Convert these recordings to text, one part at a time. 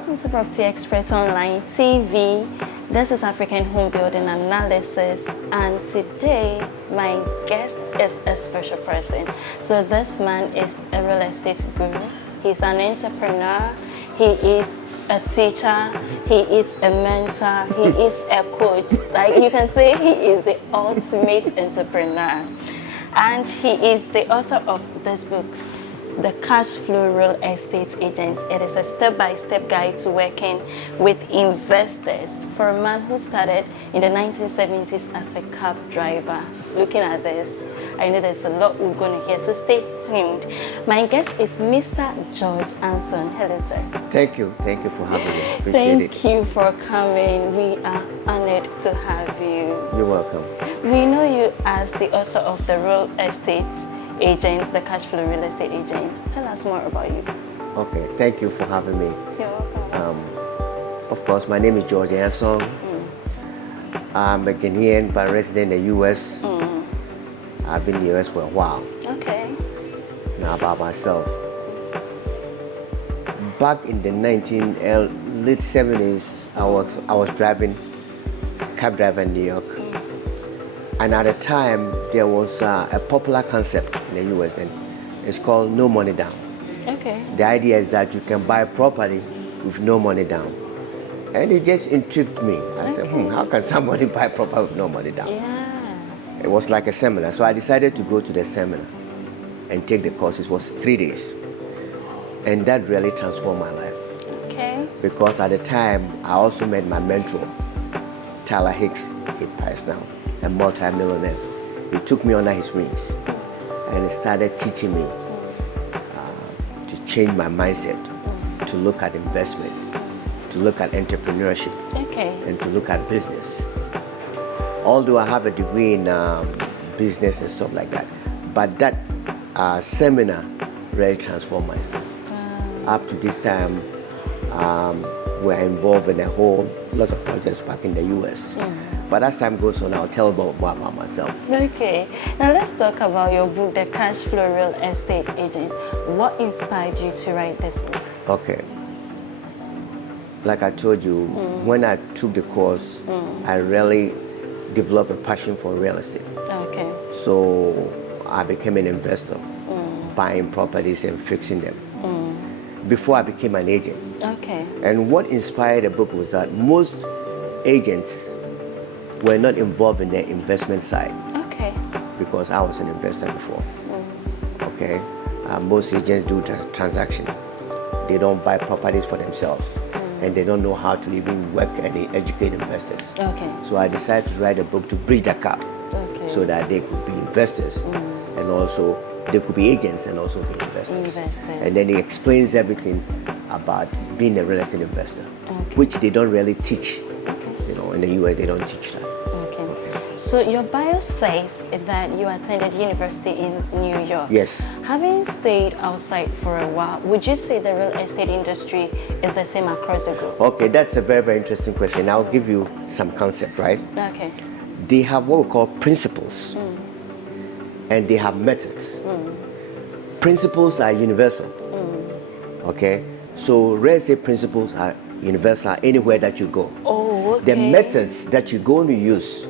welcome to Property Express Online TV. This is African Home Building Analysis, and today my guest is a special person. So this man is a real estate guru. He's an entrepreneur. He is a teacher. He is a mentor. He is a coach. Like you can say, he is the ultimate entrepreneur. And he is the author of this book, The Cash Flow Real Estate Agent. It is a step-by-step guide to working with investors for a man who started in the 1970s as a cab driver. Looking at this, I know there's a lot we're going to hear, so stay tuned. My guest is Mr. George Anson. Hello, sir. Thank you for having me. Appreciate it. Thank you for coming. We are honored to have you. You're welcome. We know you as the author of The Real Estate Agents, the Cash Flow Real Estate Agents. Tell us more about you. Okay, thank you for having me. You're welcome. Of course, my name is George Anson. I'm a Ghanaian but resident in the U.S. I've been in the U.S. for a while. Okay. Now about myself. Back in the late 70s, I was driving, cab driver in New York. And at the time, there was a popular concept in the U.S. and it's called no money down. Okay. The idea is that you can buy property with no money down. And it just intrigued me. I said, how can somebody buy property with no money down? Yeah. It was like a seminar. So I decided to go to the seminar and take the course. It was 3 days. And that really transformed my life. Okay. Because at the time, I also met my mentor, Tyler Hicks. He passed now, a multi-millionaire. He took me under his wings and he started teaching me to change my mindset, to look at investment, to look at entrepreneurship, and to look at business. Although I have a degree in business and stuff like that, but that seminar really transformed myself. Up to this time, we're involved in lots of projects back in the US. But as time goes on, I'll tell more about myself. Okay. Now let's talk about your book, The Cash Flow Real Estate Agent. What inspired you to write this book? Okay. Like I told you, when I took the course, I really developed a passion for real estate. Okay. So I became an investor, buying properties and fixing them. Before I became an agent. Okay. And what inspired the book was that most agents were not involved in the investment side. Okay. Because I was an investor before. Okay. Most agents do transactions. They don't buy properties for themselves. And they don't know how to even work and educate investors. Okay. So I decided to write a book to bridge that gap. Okay. So that they could be investors and also they could be agents and also be investors. And then he explains everything about being a real estate investor, which they don't really teach. You know, in the US they don't teach that. So your bio says that you attended university in New York. Yes. Having stayed outside for a while, would you say the real estate industry is the same across the globe? Okay, that's a very, very interesting question. I'll give you some concept, right? Okay. They have what we call principles, and they have methods. Principles are universal. Okay? So real estate principles are universal anywhere that you go. Oh, okay. The methods that you're going to use,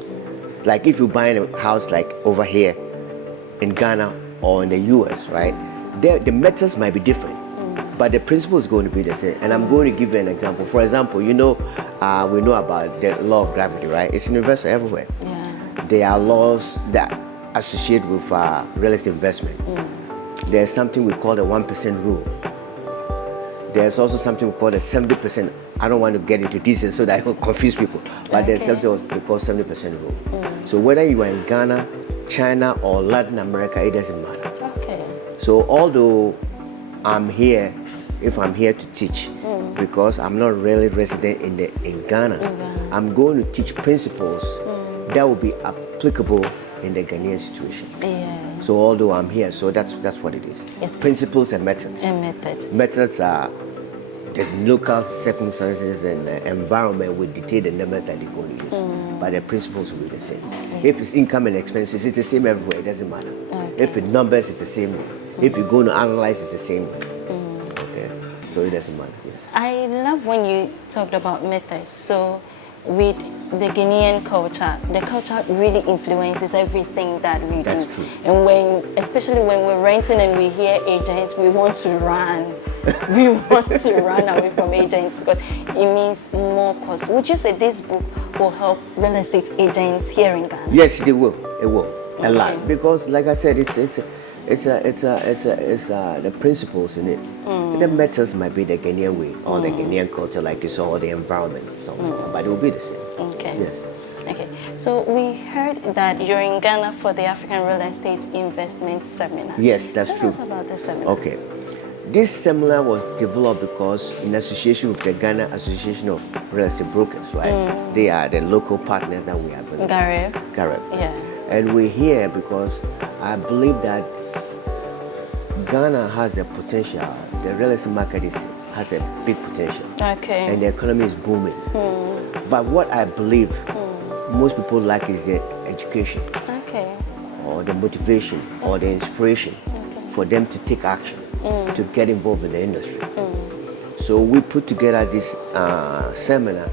like if you're buying a house like over here in Ghana or in the US, right? The methods might be different, but the principle is going to be the same. And I'm going to give you an example. For example, you know, we know about the law of gravity, right? It's universal everywhere. Yeah. There are laws that associate with real estate investment. There's something we call the 1% rule. There's also something we call the 70%. I don't want to get into details so that I will confuse people, but there's something we call 70% rule. So whether you are in Ghana, China, or Latin America, it doesn't matter. Okay. So although I'm here, if I'm here to teach, because I'm not really resident in Ghana, I'm going to teach principles that will be applicable in the Ghanaian situation. Yeah. So although I'm here, so that's what it is. Yes. Principles and methods. And methods. Methods are the local circumstances and the environment will dictate the numbers that they're going to use. But the principles will be the same. If it's income and expenses, it's the same everywhere, it doesn't matter. If it's numbers, it's the same way. If you're going to analyze, it's the same way. Okay. So So it doesn't matter. Yes. I love when you talked about methods. So with the Guinean culture, the culture really influences everything that we do. That's true. And especially when we're renting and we hear agents, we want to run. We want to run away from agents because it means more cost. Would you say this book will help real estate agents here in Ghana? Yes, it will. It will a lot because, like I said, it's the principles in it. The methods might be the Ghanaian way or the Ghanaian culture, like you saw, or the environment, so but it will be the same. Okay. Yes. Okay. So we heard that you're in Ghana for the African Real Estate Investment Seminar. Yes, that's true. Tell us about this seminar. Okay. This seminar was developed because in association with the Ghana Association of Real Estate Brokers, right? They are the local partners that we have. Garib. Yeah. And we're here because I believe that Ghana has a potential. The real estate market has a big potential. Okay. And the economy is booming. But what I believe most people lack is the education. Okay. Or the motivation or the inspiration for them to take action, to get involved in the industry. So we put together this seminar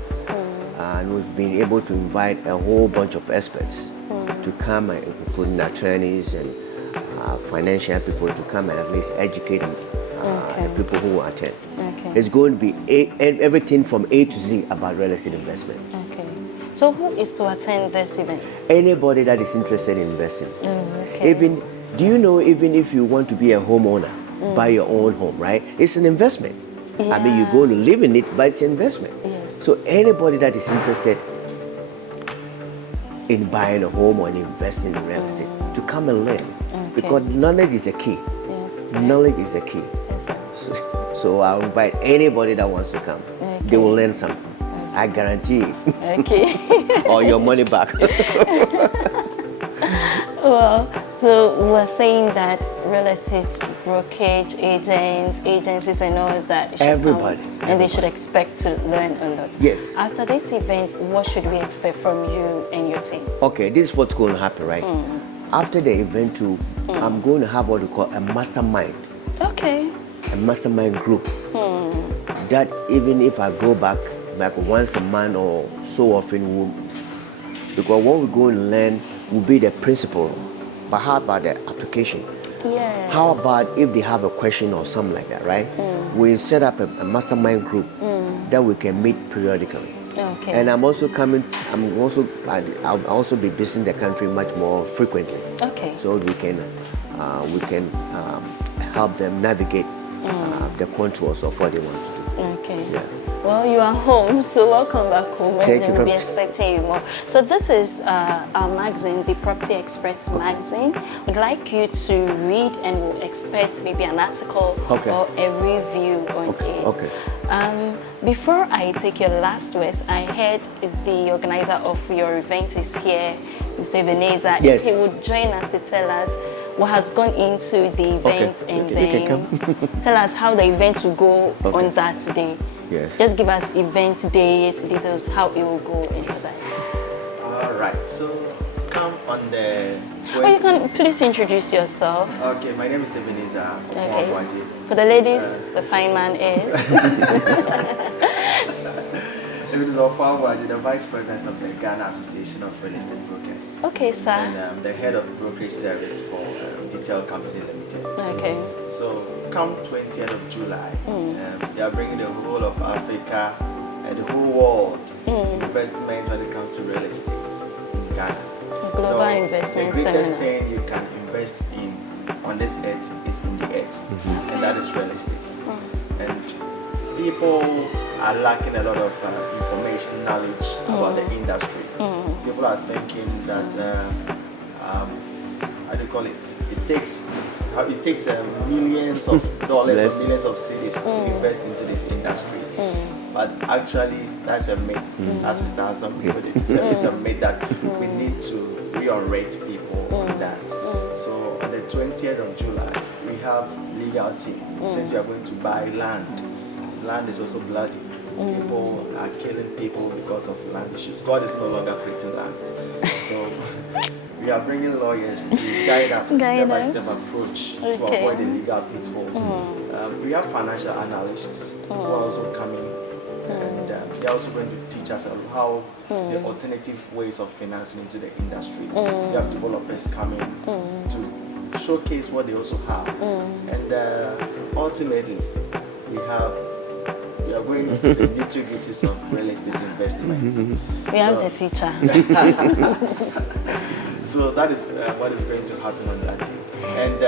and we've been able to invite a whole bunch of experts to come, including attorneys and financial people, to come and at least educate the people who attend. Okay. It's going to be everything from A to Z about real estate investment. Okay. So who is to attend this event? Anybody that is interested in investing. Okay. Even, do you know, even if you want to be a homeowner, buy your own home, right? It's an investment. I mean, you're going to live in it, but it's an investment. Yes. So anybody that is interested in buying a home or in investing in real estate, to come and learn. Because knowledge is a key. Yes. Knowledge is a key. Yes. So I'll invite anybody that wants to come. They will learn something. I guarantee it. Okay. Or your money back. Well, so we're saying that real estate brokerage agencies and all that should Everybody. come, and they should expect to learn a lot. Yes. After this event, what should we expect from you and your team? Okay, this is what's going to happen, right? After the event too, I'm going to have what we call a mastermind. Okay. A mastermind group. That even if I go back like once a month or so often, because what we're going to learn will be the principle. But how about the application? Yes. How about if they have a question or something like that, right? We set up a mastermind group that we can meet periodically. Okay. And I'll also be visiting the country much more frequently. Okay. So we can help them navigate the contours of what they want to do. Okay. Yeah. Well, you are home, so welcome back home, Thank and you we'll very be much. expecting you more. So this is our magazine, the Property Express magazine. We'd like you to read, and we'll expect maybe an article or a review on it. Okay. Before I take your last words, I heard the organizer of your event is here, Mr. Ebenezer. Yes. If he would join us to tell us what has gone into the event and then tell us how the event will go on that day. Yes. Just give us event date, details, how it will go and all that. All right, so come on the... Oh, you can please introduce yourself. Okay, my name is Ebenezer. Okay. For the ladies, the fine man is... Ebenezer Ofuagwaji, the Vice President of the Ghana Association of Real Estate Brokers. Okay, sir. And I'm the Head of Brokerage Service for Detail Company Limited. Okay. So come 20th of July, they are bringing the whole of Africa and the whole world investment when it comes to real estate in Ghana. Global investment The greatest seminar. thing you can invest in on this earth is in the earth, and that is real estate. And people are lacking a lot of information, knowledge about the industry. People are thinking that how do you call it? It takes millions of dollars or millions of cedis to invest into this industry. But actually, that's a myth. As Mr. Anson put it, it's a myth that we need to re-rate people on that. So on the 20th of July, we have legal team. Since you are going to buy land, land is also bloody. People are killing people because of land issues. God is no longer creating lands. So we are bringing lawyers to guide us on a step-by-step approach to avoid the legal pitfalls we have financial analysts who are also coming, and they're also going to teach us how the alternative ways of financing into the industry. We have developers coming to showcase what they also have, and ultimately we are going into the nitty-gritties of real estate investment. We have the teacher. So that is what is going to happen on that day. And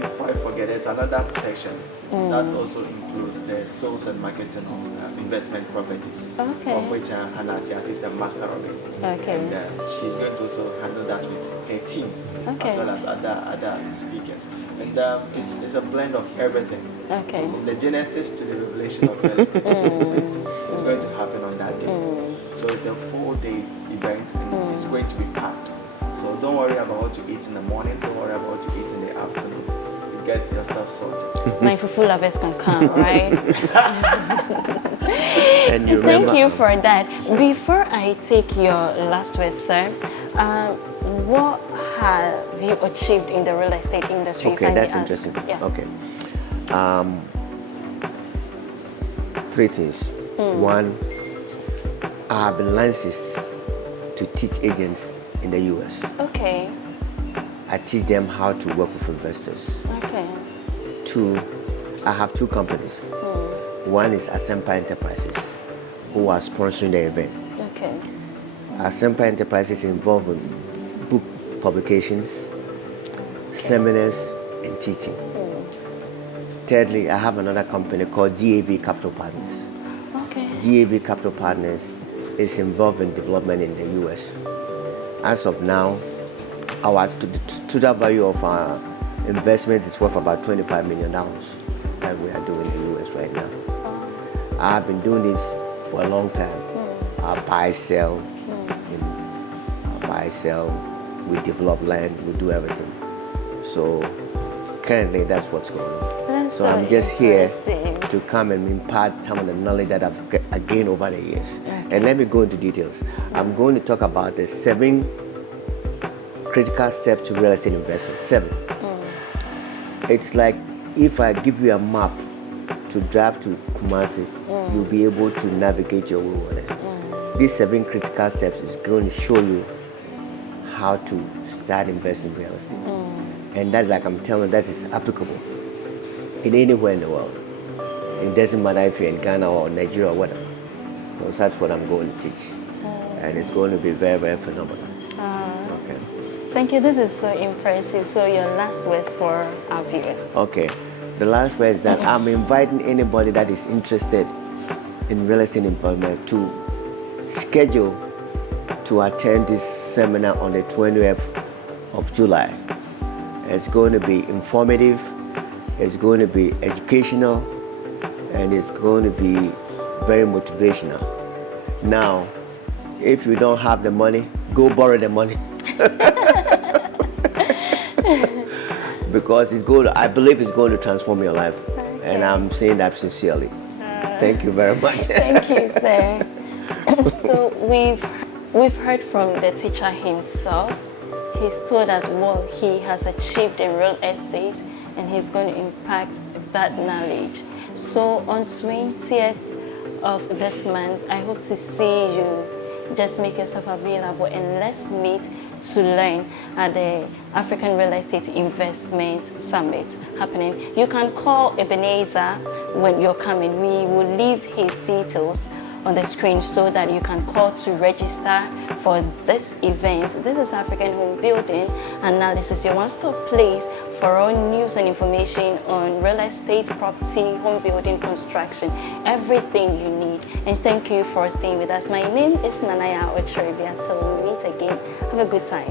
before I forget, there's another section that also includes the sales and marketing of investment properties, of which Hanati is the master of it. And she's going to also handle that with her team, as well as other speakers. And it's a blend of everything. So from the genesis to the revelation of real estate investment is going to happen on that day. So it's a 4-day event, and it's going to be packed. So don't worry about what you eat in the morning, don't worry about what you eat in the afternoon. You get yourself sorted. My fufu lovers can come, right? And you Thank you for that. Before I take your last words, sir, what have you achieved in the real estate industry? Okay, that's interesting. Yeah. Okay. 3 things. 1, I have been licensed to teach agents in the US. Okay. I teach them how to work with investors. Okay. 2, I have 2 companies. 1 is ACCRA Enterprises, who are sponsoring the event. Okay. ACCRA Enterprises involved in book publications, seminars, and teaching. Thirdly, I have another company called GAV Capital Partners. Okay. GAV Capital Partners is involved in development in the US. As of now, the total value of our investment is worth about $25 million that we are doing in the US right now. I've been doing this for a long time. I buy, sell, we develop land, we do everything. So currently that's what's going on. So I'm just here to come and impart some of the knowledge that I've gained over the years. And let me go into details. I'm going to talk about the 7 critical steps to real estate investing. 7. It's like if I give you a map to drive to Kumasi, you'll be able to navigate your way over there. These 7 critical steps is going to show you how to start investing in real estate. And that, like I'm telling you, that is applicable in anywhere in the world. It doesn't matter if you're in Ghana or Nigeria or whatever. Because that's what I'm going to teach. And it's going to be very, very phenomenal. Okay. Thank you. This is so impressive. So your last words for our viewers. Okay. The last word is that I'm inviting anybody that is interested in real estate involvement to schedule to attend this seminar on the 20th of July. It's going to be informative, it's going to be educational, and it's going to be very motivational. Now, if you don't have the money, go borrow the money. Because I believe it's going to transform your life. And I'm saying that sincerely. Thank you very much. Thank you, sir. So we've heard from the teacher himself. He's told us what he has achieved in real estate, and he's going to impact that knowledge. So on 20th of this month, I hope to see you. Just make yourself available and let's meet to learn at the African Real Estate Investment Summit happening. You can call Ebenezer when you're coming. We will leave his details on the screen so that you can call to register for this event. This is African Home Building Analysis, your one-stop place for all news and information on real estate, property, home building, construction, everything you need. And thank you for staying with us. My name is Nanaya Ocheribia. Until we meet again, have a good time.